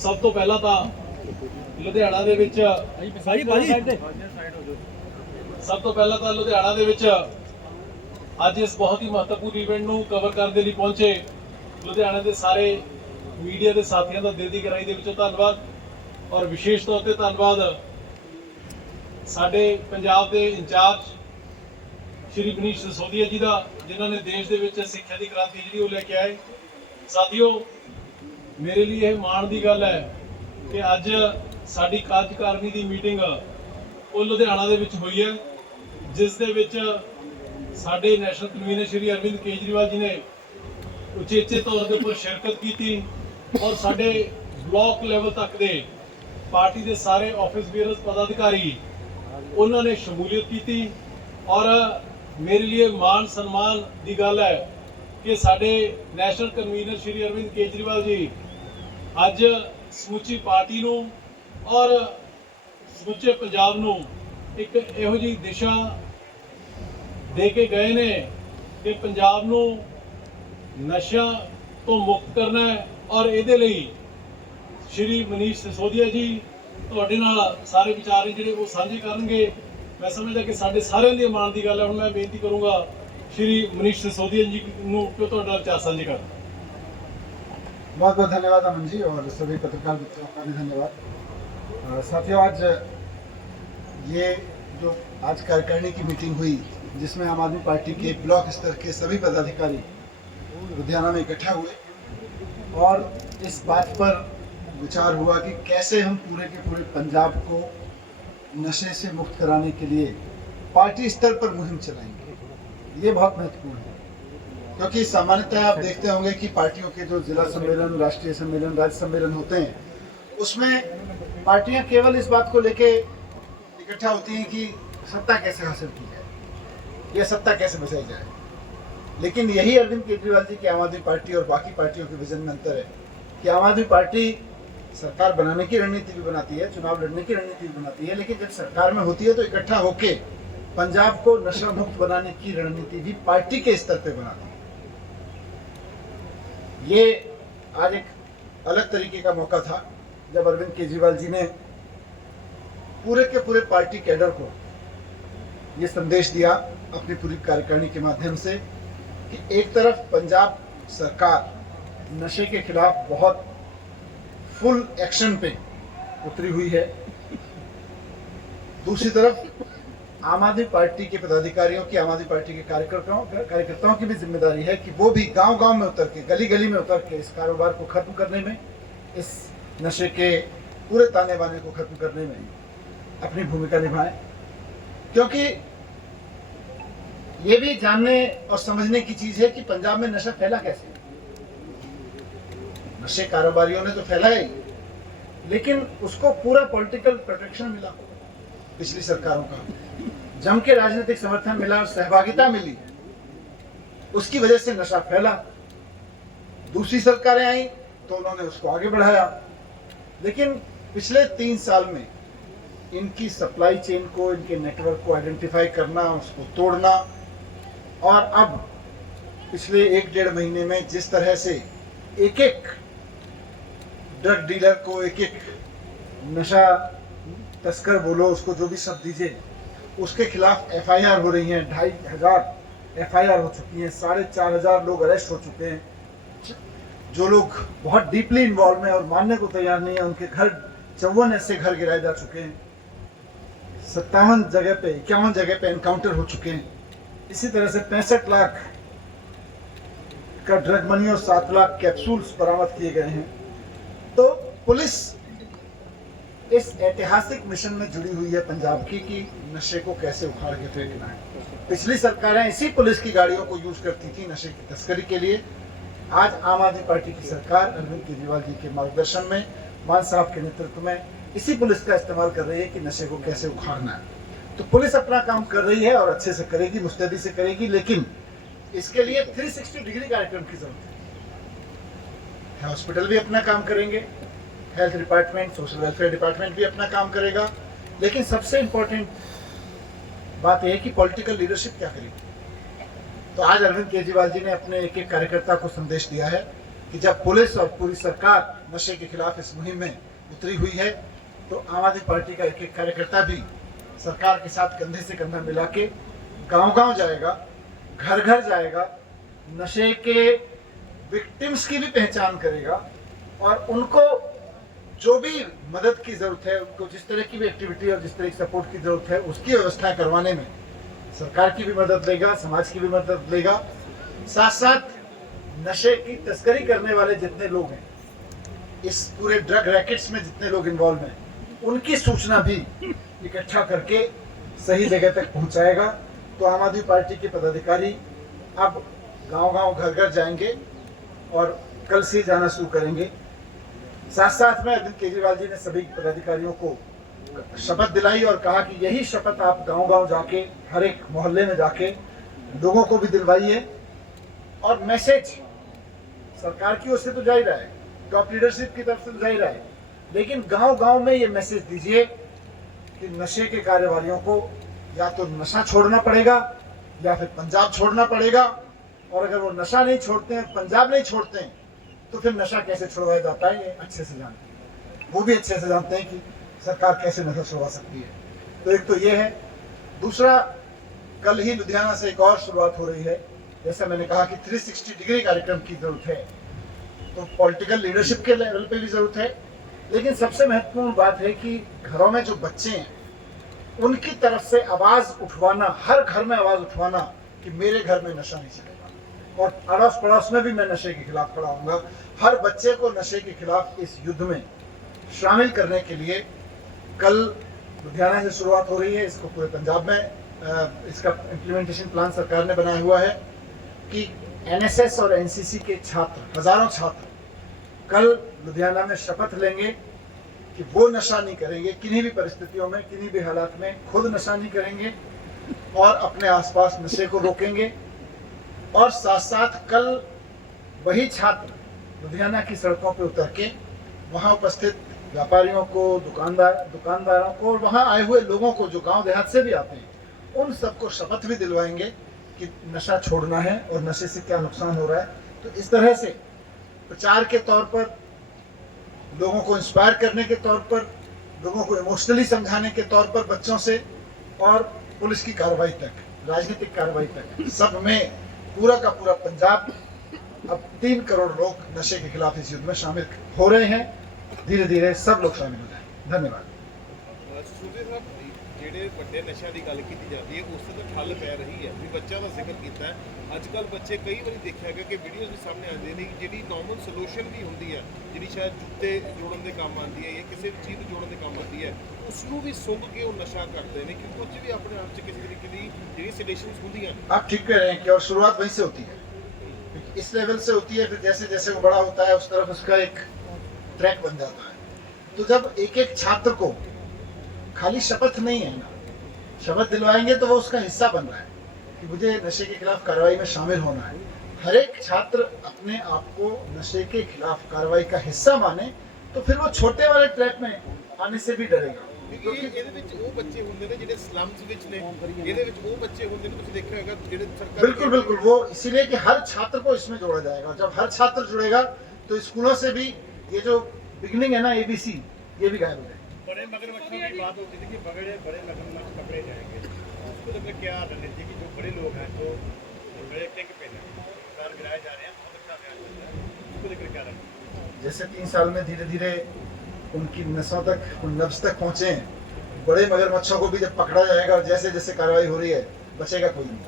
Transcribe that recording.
ਸਭ ਤੋਂ ਪਹਿਲਾਂ ਤਾਂ ਲੁਧਿਆਣਾ ਦੇ ਵਿੱਚ ਅੱਜ ਇਸ ਬਹੁਤ ਹੀ ਮਹੱਤਵਪੂਰਨ ਇਵੈਂਟ ਨੂੰ ਕਵਰ ਕਰਨ ਦੇ ਲਈ ਪਹੁੰਚੇ ਲੁਧਿਆਣਾ ਦੇ ਸਾਰੇ ਮੀਡੀਆ ਦੇ ਸਾਥੀਆਂ ਦਾ ਦਿਲ ਦੀ ਗਹਿਰਾਈ ਦੇ ਵਿੱਚੋਂ ਧੰਨਵਾਦ। ਔਰ ਵਿਸ਼ੇਸ਼ ਤੌਰ ਤੇ ਧੰਨਵਾਦ ਸਾਡੇ ਪੰਜਾਬ ਦੇ ਇੰਚਾਰਜ ਸ਼੍ਰੀ ਮਨੀਸ਼ ਸਿਸੋਦੀਆ ਜੀ ਦਾ, ਜਿਨ੍ਹਾਂ ਨੇ ਦੇਸ਼ ਦੇ ਵਿੱਚ ਸਿੱਖਿਆ ਦੀ ਕ੍ਰਾਂਤੀ ਜਿਹੜੀ ਉਹ ਲੈ ਕੇ ਆਏ। ਸਾਥੀਓ, ਮੇਰੇ ਲਈ ਇਹ ਮਾਣ ਦੀ ਗੱਲ ਹੈ ਕਿ ਅੱਜ ਸਾਡੀ ਕਾਰਜਕਾਰਨੀ ਦੀ ਮੀਟਿੰਗ ਉਹ ਲੁਧਿਆਣਾ ਦੇ ਵਿੱਚ ਹੋਈ ਹੈ, ਜਿਸ ਦੇ ਵਿੱਚ ਸਾਡੇ ਨੈਸ਼ਨਲ ਕਨਵੀਨਰ ਸ਼੍ਰੀ ਅਰਵਿੰਦ ਕੇਜਰੀਵਾਲ ਜੀ ਨੇ ਉਚੇਚੇ ਤੌਰ ਦੇ ਉੱਪਰ ਸ਼ਿਰਕਤ ਕੀਤੀ ਔਰ ਸਾਡੇ ਬਲਾਕ ਲੈਵਲ ਤੱਕ ਦੇ ਪਾਰਟੀ ਦੇ ਸਾਰੇ ਆਫਿਸ ਬੀਅਰਸ ਪਦਾਧਿਕਾਰੀ ਉਹਨਾਂ ਨੇ ਸ਼ਮੂਲੀਅਤ ਕੀਤੀ। ਔਰ ਮੇਰੇ ਲਈ ਮਾਣ ਸਨਮਾਨ ਦੀ ਗੱਲ ਹੈ ਕਿ ਸਾਡੇ ਨੈਸ਼ਨਲ ਕਨਵੀਨਰ ਸ਼੍ਰੀ ਅਰਵਿੰਦ ਕੇਜਰੀਵਾਲ ਜੀ ਅੱਜ ਸਮੁੱਚੀ ਪਾਰਟੀ ਨੂੰ ਔਰ ਸਮੁੱਚੇ ਪੰਜਾਬ ਨੂੰ ਇੱਕ ਇਹੋ ਜਿਹੀ ਦਿਸ਼ਾ ਦੇ ਕੇ ਗਏ ਨੇ ਕਿ ਪੰਜਾਬ ਨੂੰ ਨਸ਼ਿਆਂ ਤੋਂ ਮੁਕਤ ਕਰਨਾ ਹੈ। ਔਰ ਇਹਦੇ ਲਈ ਸ਼੍ਰੀ ਮਨੀਸ਼ ਸਿਸੋਦੀਆ ਜੀ ਤੁਹਾਡੇ ਨਾਲ ਸਾਰੇ ਵਿਚਾਰ ਜਿਹੜੇ ਉਹ ਸਾਂਝੇ ਕਰਨਗੇ। ਮੈਂ ਸਮਝਦਾ ਕਿ ਸਾਡੇ ਸਾਰਿਆਂ ਦੀ ਮਾਣ ਦੀ ਗੱਲ ਹੈ। ਹੁਣ ਮੈਂ ਬੇਨਤੀ ਕਰੂੰਗਾ ਸ਼੍ਰੀ ਮਨੀਸ਼ ਸਿਸੋਦੀਆ ਜੀ ਨੂੰ ਕਿ ਤੁਹਾਡੇ ਨਾਲ ਵਿਚਾਰ साझे ਕਰਨ। बहुत बहुत धन्यवाद अमन जी और सभी पत्रकार मित्रों का भी धन्यवाद। साथियों, आज ये जो आज कार्यकारिणी की मीटिंग हुई जिसमें आम आदमी पार्टी के ब्लॉक स्तर के सभी पदाधिकारी लुधियाना में इकट्ठा हुए और इस बात पर विचार हुआ कि कैसे हम पूरे के पूरे पंजाब को नशे से मुक्त कराने के लिए पार्टी स्तर पर मुहिम चलाएंगे। ये बहुत महत्वपूर्ण है क्योंकि सामान्यतः आप देखते होंगे कि पार्टियों के जो जिला सम्मेलन, राष्ट्रीय सम्मेलन, राज्य सम्मेलन होते हैं, उसमें पार्टियां केवल इस बात को लेके इकट्ठा होती हैं कि सत्ता कैसे हासिल की जाए या सत्ता कैसे बचाई जाए। लेकिन यही अरविंद केजरीवाल जी की आम आदमी पार्टी और बाकी पार्टियों के विजन में अंतर है कि आम आदमी पार्टी सरकार बनाने की रणनीति भी बनाती है, चुनाव लड़ने की रणनीति भी बनाती है, लेकिन जब सरकार में होती है तो इकट्ठा होके पंजाब को नशा मुक्त बनाने की रणनीति भी पार्टी के स्तर पे बनाती है। ये आज एक अलग तरीके का मौका था जब अरविंद केजरीवाल जी ने पूरे के पूरे पार्टी कैडर को ये संदेश दिया अपनी पूरी कार्यकारिणी के माध्यम से कि एक तरफ पंजाब सरकार नशे के खिलाफ बहुत फुल एक्शन पे उतरी हुई है, दूसरी तरफ आम आदमी पार्टी के पदाधिकारियों की, आम आदमी पार्टी के कार्यकर्ताओं की भी जिम्मेदारी है कि वो भी गांव-गांव में उतर के, गली-गली में उतर के इस कारोबार को खत्म करने में, इस नशे के पूरे ताने बाने को खत्म करने में अपनी भूमिका निभाएं। क्योंकि ये भी जानने और समझने की चीज है कि पंजाब में नशा फैला कैसे। नशे कारोबारियों ने तो फैलाया ही, लेकिन उसको पूरा पॉलिटिकल प्रोटेक्शन मिला पिछली सरकारों का, जम के राजनीतिक समर्थन मिला और सहभागिता मिली, उसकी वजह से नशा फैला। दूसरी सरकारें आई तो उन्होंने उसको आगे बढ़ाया, लेकिन पिछले 3 साल में इनकी सप्लाई चेन को, इनके नेटवर्क को आइडेंटिफाई करना, उसको तोड़ना, और अब पिछले 1-1.5 महीने में जिस तरह से एक-एक ड्रग डीलर को, एक-एक नशा तस्कर बोलो, उसको जो भी शब्द दीजिए, उसके खिलाफ एफआईआर हो रही हैं। 2500 एफआईआर हो चुकी हैं, 4500 लोग अरेस्ट हो चुके हैं। जो लोग बहुत डीपली इन्वॉल्व हैं और मानने को तैयार नहीं है, उनके घर 54 ऐसे घर गिराए जा चुके हैं, 51 जगह पे एनकाउंटर हो चुके हैं। इसी तरह से 65 लाख का ड्रग मनी और 7 लाख कैप्सूल्स बरामद किए गए हैं। तो पुलिस इस ऐतिहासिक मिशन में जुड़ी हुई है पंजाब की कि नशे को कैसे उखाड़ के फेंकना है। पिछली सरकारें इसी पुलिस की गाड़ियों को यूज करती थी नशे की तस्करी के लिए। आज आम आदमी पार्टी की सरकार अरविंद केजरीवाल जी के मार्गदर्शन में, मान साहब के नेतृत्व में इसी पुलिस का इस्तेमाल कर रही है कि नशे को कैसे उखाड़ना है। तो पुलिस अपना काम कर रही है और अच्छे से करेगी, मुस्तैदी से करेगी, लेकिन इसके लिए 360 डिग्री कार्यक्रम की जरूरत है। हॉस्पिटल भी अपना काम करेंगे, health department, social welfare department भी अपना काम करेगा, लेकिन सबसे इंपॉर्टेंट बात यह है कि पॉलिटिकल लीडरशिप क्या करेगी। तो आज अरविंद केजरीवाल जी ने अपने एक एक कार्यकर्ता को संदेश दिया है कि जब पुलिस और पूरी सरकार नशे के खिलाफ इस मुहिम में उतरी हुई है तो आम आदमी पार्टी का एक एक कार्यकर्ता भी सरकार के साथ कंधे से कंधा मिला के गांव-गांव जाएगा, घर घर जाएगा, नशे के विक्टिम्स की भी पहचान करेगा और उनको जो भी मदद की जरूरत है, उनको जिस तरह की भी एक्टिविटी और जिस तरह की सपोर्ट की जरूरत है उसकी व्यवस्था करवाने में सरकार की भी मदद लेगा, समाज की भी मदद लेगा। साथ साथ नशे की तस्करी करने वाले जितने लोग हैं, इस पूरे ड्रग रैकेट्स में जितने लोग इन्वॉल्व हैं, उनकी सूचना भी इकट्ठा करके सही जगह तक पहुंचाएगा। तो आम आदमी पार्टी के पदाधिकारी अब गांव-गांव, घर-घर जाएंगे और कल से जाना शुरू करेंगे। साथ साथ में अरविंद केजरीवाल जी ने सभी पदाधिकारियों को शपथ दिलाई और कहा कि यही शपथ आप गांव-गांव जाके, हर एक मोहल्ले में जाके लोगों को भी दिलवाइए और मैसेज सरकार की ओर से तो जा ही रहा है, टॉप लीडरशिप की तरफ से तो जा ही रहा है, लेकिन गांव-गांव में ये मैसेज दीजिए कि नशे के कार्यवालियों को या तो नशा छोड़ना पड़ेगा या फिर पंजाब छोड़ना पड़ेगा, और अगर वो नशा नहीं छोड़ते हैं, पंजाब नहीं छोड़ते हैं, तो फिर नशा कैसे छुड़वाया जाता है ये अच्छे से जानते हैं। वो भी अच्छे से जानते हैं कि सरकार कैसे नशा छुड़वा सकती है। तो एक तो ये है। दूसरा, कल ही लुधियाना से एक और शुरुआत हो रही है। जैसा मैंने कहा कि 360 डिग्री कार्यक्रम की जरूरत है, तो पॉलिटिकल लीडरशिप के लेवल पे भी जरूरत है, लेकिन सबसे महत्वपूर्ण बात है कि घरों में जो बच्चे हैं उनकी तरफ से आवाज उठवाना, हर घर में आवाज उठवाना कि मेरे घर में नशा नहीं चलेगा, और अड़ोस पड़ोस में भी मैं नशे के खिलाफ खड़ा हूँगा। हर बच्चे को नशे के खिलाफ इस युद्ध में शामिल करने के लिए कल लुधियाना से शुरुआत हो रही है। इसको पूरे पंजाब में इसका इम्प्लीमेंटेशन प्लान सरकार ने बनाया हुआ है कि एनएसएस और एनसीसी के छात्र, हजारों छात्र कल लुधियाना में शपथ लेंगे कि वो नशा नहीं करेंगे, किन्हीं भी परिस्थितियों में, किन्हीं भी हालात में खुद नशा नहीं करेंगे और अपने आसपास नशे को रोकेंगे। और साथ साथ कल वही छात्र लुधियाना की सड़कों पर उतर के वहाँ उपस्थित व्यापारियों को, दुकानदारों को और वहाँ आए हुए लोगों को जो गांव देहात से भी आते हैं, उन सबको शपथ भी दिलवाएंगे कि नशा छोड़ना है और नशे से क्या नुकसान हो रहा है। तो इस तरह से प्रचार के तौर पर, लोगों को इंस्पायर करने के तौर पर, लोगों को इमोशनली समझाने के तौर पर, बच्चों से और पुलिस की कार्रवाई तक, राजनीतिक कार्रवाई तक, सब में पूरा का पूरा पंजाब, अब 3 करोड़ लोग नशे के खिलाफ इस युद्ध में शामिल हो रहे हैं। धीरे धीरे सब लोग शामिल हो जाए। धन्यवाद। सूबे साहब, ਜਿਹੜੇ ਵੱਡੇ ਨਸ਼ਿਆਂ ਦੀ ਗੱਲ ਕੀਤੀ ਜਾਂਦੀ ਹੈ ਉਸ ਤੇ ਤਾਂ ਠੱਲ ਪੈ ਰਹੀ ਹੈ ਵੀ ਬੱਚਿਆਂ ਦਾ ਜ਼ਿਕਰ ਕੀਤਾ ਹੈ। ਅੱਜ ਕੱਲ ਬੱਚੇ ਕਈ ਵਾਰੀ ਦੇਖਿਆ ਗਿਆ ਕਿ ਵੀਡੀਓਜ਼ ਵੀ ਸਾਹਮਣੇ ਆਉਂਦੀਆਂ ਨੇ ਜਿਹੜੀ ਨਾਰਮਲ ਸੋਲੂਸ਼ਨ ਵੀ ਹੁੰਦੀ ਹੈ, ਜਿਹੜੀ ਸ਼ਾਇਦ ਜੁੱਤੇ ਜੋੜਨ ਦੇ ਕੰਮ ਆਉਂਦੀ ਹੈ ਜਾਂ ਕਿਸੇ ਵੀ ਚੀਜ਼ ਨੂੰ ਜੋੜਨ ਦੇ ਕੰਮ ਆਉਂਦੀ ਹੈ, ਉਸ ਨੂੰ ਵੀ ਸੁੰਘ ਕੇ ਉਹ ਨਸ਼ਾ ਕਰਦੇ ਨੇ ਕਿਉਂਕਿ ਉਹ 'ਚ ਵੀ ਆਪਣੇ ਆਪ 'ਚ ਕਿਸੇ ਤਰੀਕੇ ਦੀ ਜਿਹੜੀ ਸੈਡੇਸ਼ਨਸ ਹੁੰਦੀਆਂ ਨੇ। आप ठीक कह रहे हैं कि और शुरुआत वहीं से होती है, इस लेवल से होती है, फिर जैसे जैसे वो बड़ा होता है उस तरफ उसका एक ट्रैक बन जाता है। तो जब एक एक छात्र को खाली शपथ नहीं है ना, शपथ दिलवाएंगे तो वो उसका हिस्सा बन रहा है कि मुझे नशे के खिलाफ कार्रवाई में शामिल होना है। हर एक छात्र अपने आप को नशे के खिलाफ कार्रवाई का हिस्सा माने तो फिर वो छोटे वाले ट्रैक में आने से भी डरेगा। ਕਿਉਂਕਿ ਇਹਦੇ ਵਿੱਚ ਉਹ ਬੱਚੇ ਹੁੰਦੇ ਨੇ ਜਿਹੜੇ ਸਲਮਸ ਵਿੱਚ ਨੇ, ਇਹਦੇ ਵਿੱਚ ਉਹ ਬੱਚੇ ਹੁੰਦੇ ਨੇ ਤੁਸੀਂ ਦੇਖਿਆ ਹੋਗਾ ਜਿਹੜੇ ਸਰਕਾਰ बिल्कुल बिल्कुल, वो इसीलिए कि हर छात्र को इसमें जोड़ा जाएगा। जब हर छात्र जुड़ेगा तो स्कूलों से भी ये जो बिगनिंग है ना, ABC, ये भी गायब हो जाएगा। बड़े मगरमच्छों की बात होती थी कि बड़े मगरमच्छ पकड़े जाएंगे, उसको लेकर क्या रणनीति की जो बड़े लोग हैं, जो बड़े टिक पे हैं, सरकार गिराए जा रहे हैं, बहुत अच्छा बयान चल रहा है, उसको लेकर क्या रणनीति? जैसे 3 साल में धीरे धीरे उनकी नसों तक, उन नब्ज तक पहुंचे हैं, बड़े मगरमच्छों को भी जब पकड़ा जाएगा और जैसे जैसे कार्रवाई हो रही है, बचेगा कोई नहीं।